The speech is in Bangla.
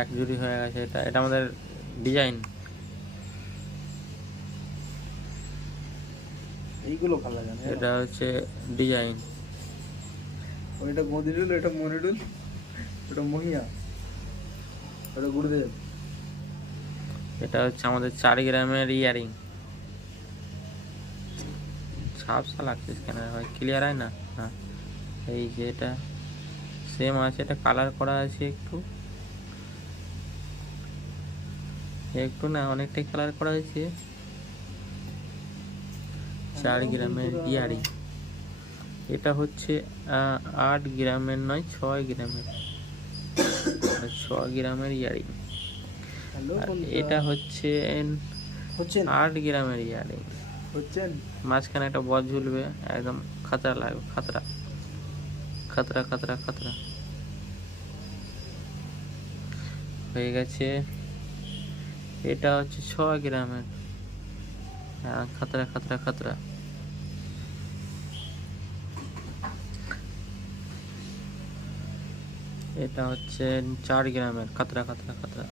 এক জুড়ি হয়ে গেছে। এটা এটা আমাদের ডিজাইন। এইগুলো ভালো লাগে না, জানো? এটা হচ্ছে ডিজাইন। ওইটা মদিরুল, এটা মনিরুল, ওটা মহিয়া, ওটা গুরুদেব। এটা হচ্ছে আমাদের 4 গ্রামের ইয়ারিং। ঝাপসা লাগছিস কেন ভাই, ক্লিয়ার হয় না? হ্যাঁ, এই যে এটা সেম আছে, এটা কালার করা আছে একটু একটু না, অনেকটাই কালার করা হয়েছে। 4 আমরাও গ্রামের বন্ধুরা। ইয়ারিং। এটা হচ্ছে 8 গ্রামের নয়, 6 গ্রামের। 6 গ্রামের ইয়ারিং। হ্যালো আর বন্ধুরা। এটা হচ্ছে হচ্ছেন? 8 গ্রামের ইয়ারিং। হচ্ছেন? মাঝখানে একটা বল ঝুলবে, একদম খাতরা লাগবে, খাতরা খাতরা খাতরা খাতরা হয়ে গেছে। এটা হচ্ছে 6 গ্রামের। হ্যাঁ, খাতরা খাতরা খাতরা। এটা হচ্ছে 4 গ্রামের, খাতরা খাতরা খাতরা।